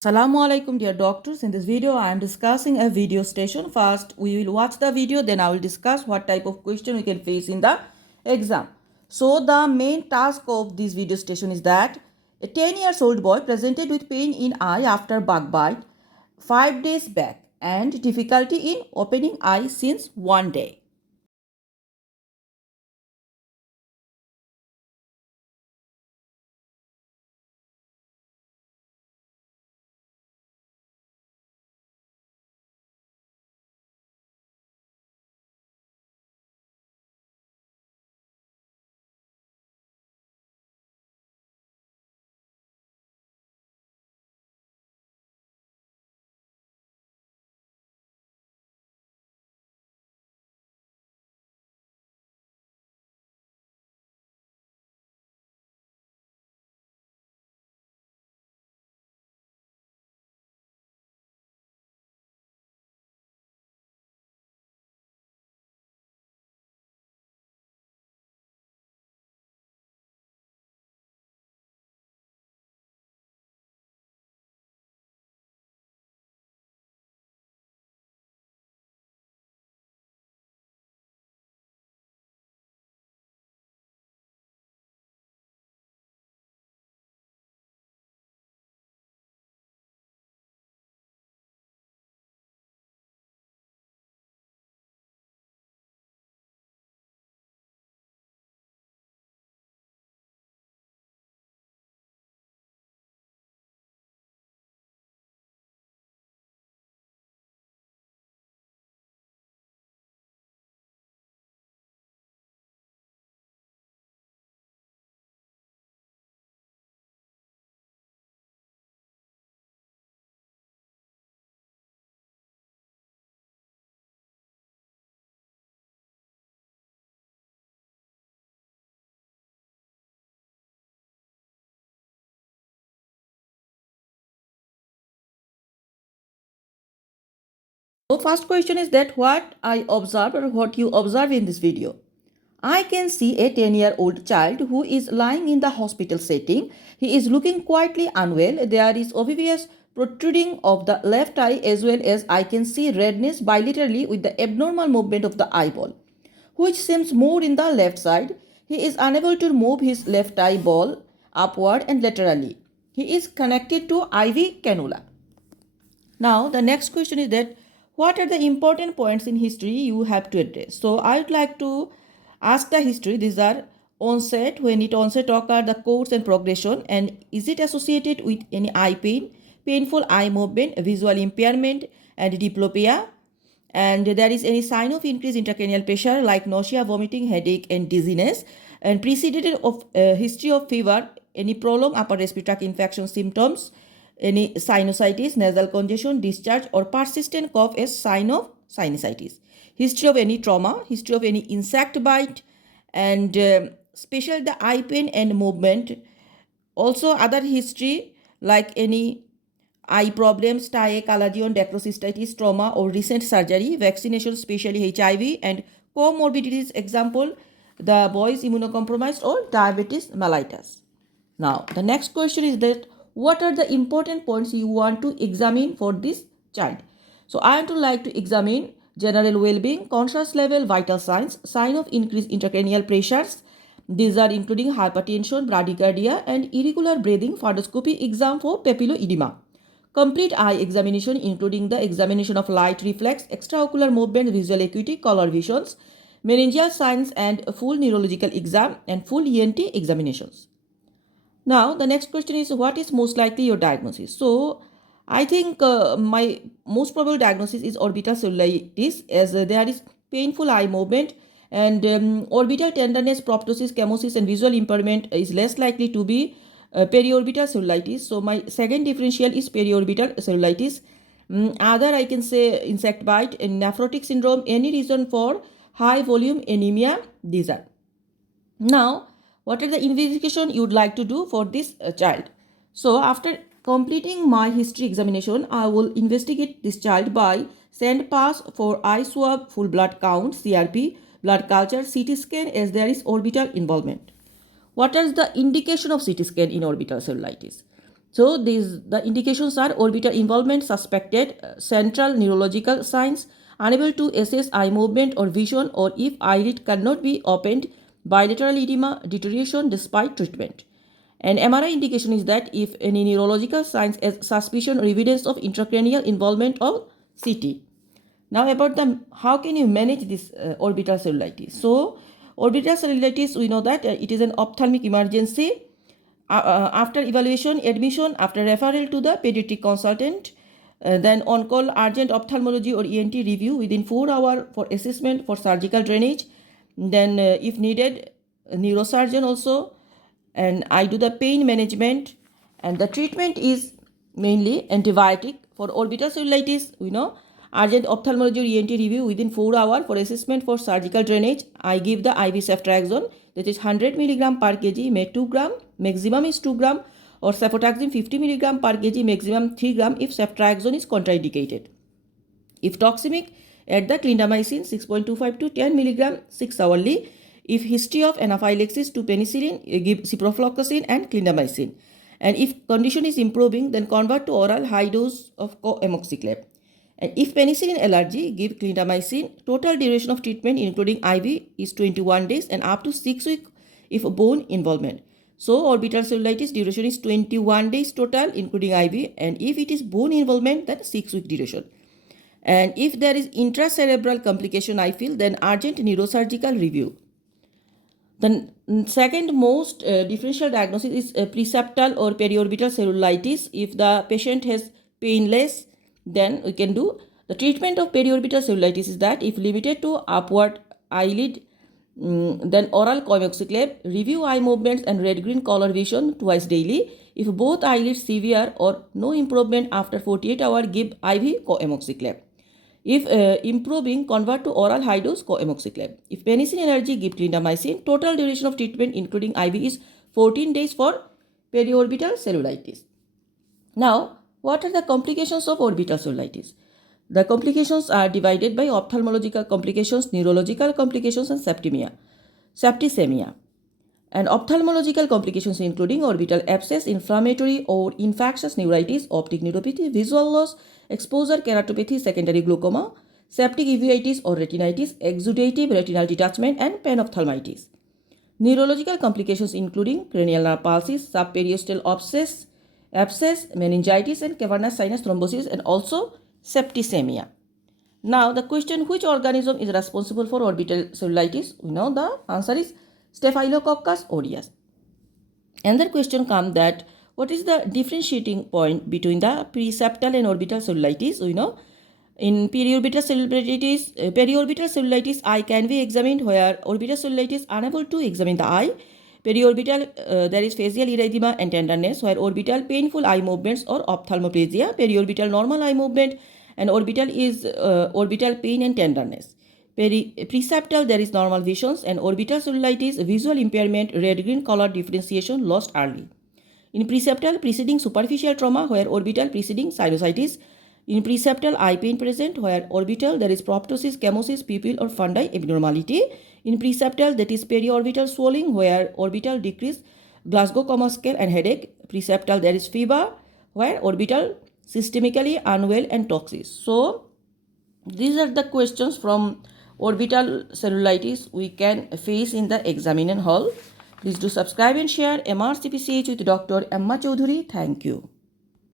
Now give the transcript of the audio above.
Assalamu alaikum dear doctors. In this video I am discussing a video station. First we will watch the video, then I will discuss what type of question we can face in the exam. So the main task of this video station is that a 10 years old boy presented with pain in eye after bug bite 5 days back and difficulty in opening eye since 1 day. So first question is that what I observe or what you observe in this video. I can see a 10-year-old child who is lying in the hospital setting. He is looking quietly unwell. There is obvious protruding of the left eye as well as I can see redness bilaterally with the abnormal movement of the eyeball, which seems more in the left side. He is unable to move his left eyeball upward and laterally. He is connected to IV cannula. Now, the next question is that what are the important points in history you have to address? So, I would like to ask the history. These are onset, when it onset occur, the course and progression, and is it associated with any eye pain, painful eye movement, visual impairment, and diplopia, and there is any sign of increased intracranial pressure like nausea, vomiting, headache, and dizziness, and preceded of history of fever, any prolonged upper respiratory tract infection symptoms, any sinusitis, nasal congestion, discharge, or persistent cough as sign of sinusitis, history of any trauma, history of any insect bite, and special the eye pain and movement. Also other history like any eye problems, TIA, caladion, dacrocystitis, trauma or recent surgery, vaccination, especially HIV, and comorbidities, example, the boy is immunocompromised or diabetes mellitus. Now, the next question is that what are the important points you want to examine for this child? So, I want to like to examine general well-being, conscious level, vital signs, sign of increased intracranial pressures. These are including hypertension, bradycardia, and irregular breathing, fundoscopy exam for papilloedema. Complete eye examination including the examination of light reflex, extraocular movement, visual acuity, color visions, meningeal signs, and full neurological exam and full ENT examinations. Now, the next question is what is most likely your diagnosis? So, I think my most probable diagnosis is orbital cellulitis, as there is painful eye movement, and orbital tenderness, proptosis, chemosis, and visual impairment is less likely to be periorbital cellulitis. So, my second differential is periorbital cellulitis. Other, I can say insect bite and nephrotic syndrome, any reason for high volume anemia, these are. Now, what are the investigation you would like to do for this child? So, after completing my history examination, I will investigate this child by send pass for eye swab, full blood count, CRP, blood culture, CT scan as there is orbital involvement. What is the indication of CT scan in orbital cellulitis? So the indications are orbital involvement suspected, central neurological signs, unable to assess eye movement or vision, or if eyelid cannot be opened, bilateral edema, deterioration despite treatment. An MRI indication is that if any neurological signs as suspicion or evidence of intracranial involvement of CT. Now about the how can you manage this orbital cellulitis? So orbital cellulitis, we know that it is an ophthalmic emergency. After evaluation, admission, after referral to the pediatric consultant, then on-call urgent ophthalmology or ENT review within 4 hours for assessment for surgical drainage. Then if needed, neurosurgeon also, and I do the pain management, and the treatment is mainly antibiotic. For orbital cellulitis, we know urgent ophthalmology or ENT review within 4 hours for assessment for surgical drainage. I give the IV ceftriaxone, that is 100 mg per kg, may 2 gram, maximum is 2 gram, or cefotaxime 50 mg per kg, maximum 3 gram if ceftriaxone is contraindicated. If toxemic, add the clindamycin 6.25 to 10 mg 6 hourly. If history of anaphylaxis to penicillin, give ciprofloxacin and clindamycin. And if condition is improving, then convert to oral high dose of co-amoxiclav. And if penicillin allergy, give clindamycin. Total duration of treatment including IV is 21 days and up to 6 weeks if bone involvement. So orbital cellulitis duration is 21 days total including IV, and if it is bone involvement, then 6 week duration. And if there is intracerebral complication, I feel, then urgent neurosurgical review. The second most differential diagnosis is preseptal or periorbital cellulitis. If the patient has painless, then we can do the treatment of periorbital cellulitis is that if limited to upward eyelid, then oral coamoxiclav, review eye movements and red-green color vision twice daily. If both eyelids severe or no improvement after 48 hours, give IV coamoxiclav. If improving, convert to oral high dose coamoxiclav. If penicillin allergy, give clindamycin. Total duration of treatment including IV is 14 days for periorbital cellulitis. Now, what are the complications of orbital cellulitis? The complications are divided by ophthalmological complications, neurological complications, and septicemia. And ophthalmological complications including orbital abscess, inflammatory or infectious neuritis, optic neuropathy, visual loss, exposure keratopathy, secondary glaucoma, septic uveitis or retinitis, exudative retinal detachment, and panophthalmitis. Neurological complications including cranial nerve palsy, subperiosteal abscess, meningitis, and cavernous sinus thrombosis, and also septicemia. Now the question, which organism is responsible for orbital cellulitis? We know the answer is Staphylococcus aureus. Another question comes that what is the differentiating point between the preseptal and orbital cellulitis? We know in periorbital cellulitis, eye can be examined, where orbital cellulitis unable to examine the eye. Periorbital, there is facial erythema and tenderness, where orbital painful eye movements or ophthalmoplegia. Periorbital normal eye movement, and orbital is orbital pain and tenderness. Preseptal, there is normal visions, and orbital cellulitis, visual impairment, red-green color differentiation lost early. In preseptal, preceding superficial trauma, where orbital preceding sinusitis. In preseptal, eye pain present, where orbital, there is proptosis, chemosis, pupil or fundi abnormality. In preseptal, that is periorbital swelling, where orbital decrease, Glasgow Coma scale and headache. Preseptal, there is fever, where orbital systemically unwell and toxic. So, these are the questions from orbital cellulitis we can face in the examination hall. Please do subscribe and share MRCPCH with Dr. Emma Choudhury. Thank you.